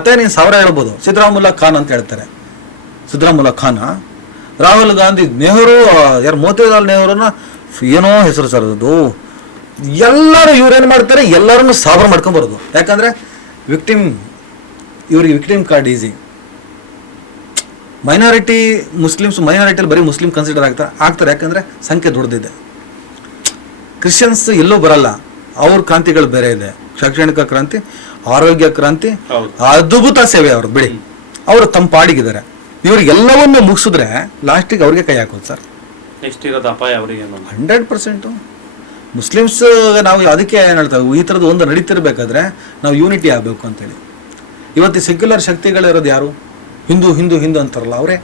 ಕತೆ ನೀನು 1000 ಹೇಳ್ಬೋದು. ಸಿದ್ದರಾಮುಲ್ಲಾ ಖಾನ್ ಅಂತ ಹೇಳ್ತಾರೆ. ಸಿದ್ದರಾಮುಲ್ಲಾ ಖಾನ್, ರಾಹುಲ್ ಗಾಂಧಿ, ನೆಹರು, ಯಾರು ಮೋತಿಲಾಲ್ ನೆಹರುನ ಏನೋ ಹೆಸರು ಸರ್ ಅದು. ಎಲ್ಲರೂ ಇವ್ರೇನು ಮಾಡ್ತಾರೆ, ಎಲ್ಲರನ್ನು ಸಾಬರ್ ಮಾಡ್ಕೊಂಬರೋದು. ಯಾಕಂದರೆ ಇವ್ರಿಗೆ ವಿಕ್ಟಿಮ್ ಕಾರ್ಡ್ ಈಸಿ. ಮೈನಾರಿಟಿ ಮೈನಾರಿಟಿಯಲ್ಲಿ ಬರೀ ಮುಸ್ಲಿಮ್ ಕನ್ಸಿಡರ್ ಆಗ್ತಾರೆ. ಯಾಕಂದರೆ ಸಂಖ್ಯೆ ದೊಡ್ಡದಿದೆ. ಕ್ರಿಶ್ಚಿಯನ್ಸ್ ಎಲ್ಲೂ ಬರಲ್ಲ. ಅವ್ರ ಕ್ರಾಂತಿಗಳು ಬೇರೆ ಇದೆ. ಶೈಕ್ಷಣಿಕ ಕ್ರಾಂತಿ, ಆರೋಗ್ಯ ಕ್ರಾಂತಿ, ಅದ್ಭುತ ಸೇವೆ ಅವ್ರದ್ದು ಬಿಡಿ. ಅವರು ತಮ್ಮ ಪಾಡಿಗಿದ್ದಾರೆ. ಇವ್ರಿಗೆಲ್ಲವನ್ನೂ ಮುಗಿಸಿದ್ರೆ ಲಾಸ್ಟಿಗೆ ಅವ್ರಿಗೆ ಕೈ ಹಾಕೋದು ಸರ್. 100%. ಮುಸ್ಲಿಮ್ಸ್ ನಾವು ಅದಕ್ಕೆ ಏನು ಹೇಳ್ತೇವೆ, ಈ ಥರದ್ದು ಒಂದು ನಡೀತಿರ್ಬೇಕಾದ್ರೆ ನಾವು ಯೂನಿಟಿ ಆಗಬೇಕು ಅಂತೇಳಿ. ಇವತ್ತು ಸೆಕ್ಯುಲರ್ ಶಕ್ತಿಗಳಿರೋದು ಯಾರು? ಹಿಂದೂ ಹಿಂದೂ ಹಿಂದೂ ಅಂತಾರಲ್ಲ ಅವರೇ.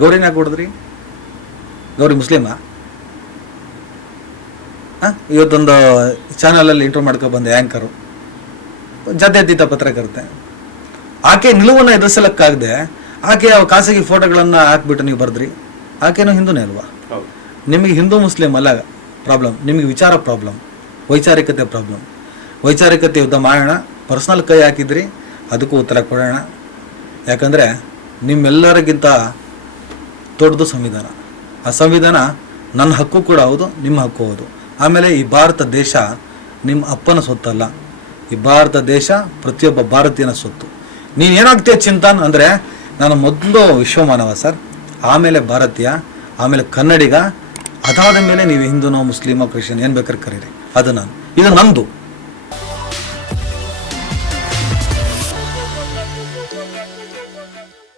ಗೌರಿನ ಯಾಕೆ ಹೊಡೆದ್ರಿ? ಗೌರಿ ಮುಸ್ಲಿಮಾ? ಇವತ್ತೊಂದು ಚಾನಲಲ್ಲಿ ಇಂಟರ್ವ್ಯೂ ಮಾಡ್ಕೊ ಬಂದೆ ಆ್ಯಂಕರು, ಜಾತ್ಯತೀತ ಪತ್ರಕರ್ತೆ. ಆಕೆ ನಿಲುವನ್ನು ಎದುರಿಸಲಕ್ಕಾಗದೆ ಆಕೆ ಖಾಸಗಿ ಫೋಟೋಗಳನ್ನು ಹಾಕ್ಬಿಟ್ಟು ನೀವು ಬರೆದ್ರಿ. ಆಕೆನೂ ಹಿಂದೂನೇ ಅಲ್ವಾ? ನಿಮಗೆ ಹಿಂದೂ ಮುಸ್ಲಿಂ ಅಲ್ಲ ಪ್ರಾಬ್ಲಮ್, ನಿಮಗೆ ವಿಚಾರ ಪ್ರಾಬ್ಲಮ್, ವೈಚಾರಿಕತೆ ಪ್ರಾಬ್ಲಮ್. ವೈಚಾರಿಕತೆ ಯುದ್ಧ ಮಾಡೋಣ. ಪರ್ಸ್ನಲ್ ಕೈ ಹಾಕಿದ್ರಿ, ಅದಕ್ಕೂ ಉತ್ತರ ಕೊಡೋಣ. ಯಾಕಂದರೆ ನಿಮ್ಮೆಲ್ಲರಿಗಿಂತ ದೊಡ್ಡದು ಸಂವಿಧಾನ. ಆ ಸಂವಿಧಾನ ನನ್ನ ಹಕ್ಕು ಕೂಡ ಹೌದು, ನಿಮ್ಮ ಹಕ್ಕು ಹೌದು. ಆಮೇಲೆ ಈ ಭಾರತ ದೇಶ ನಿಮ್ಮ ಅಪ್ಪನ ಸೊತ್ತಲ್ಲ. ಈ ಭಾರತ ದೇಶ ಪ್ರತಿಯೊಬ್ಬ ಭಾರತೀಯನ ಸೊತ್ತು. ನೀನೇನಾಗ್ತೀಯ ಚಿಂತನ್ ಅಂದರೆ, ನಾನು ಮೊದಲು ವಿಶ್ವಮಾನವ ಸರ್, ಆಮೇಲೆ ಭಾರತೀಯ, ಆಮೇಲೆ ಕನ್ನಡಿಗ, ಅದಾದ ಮೇಲೆ ನೀವು ಹಿಂದೂನೋ ಮುಸ್ಲಿಮೋ ಕ್ರಿಶ್ಚಿಯನ್ ಏನು ಬೇಕಾದ್ರೆ ಕರೀರಿ, ಅದು ನಾನು. ಇದು ನಂದು.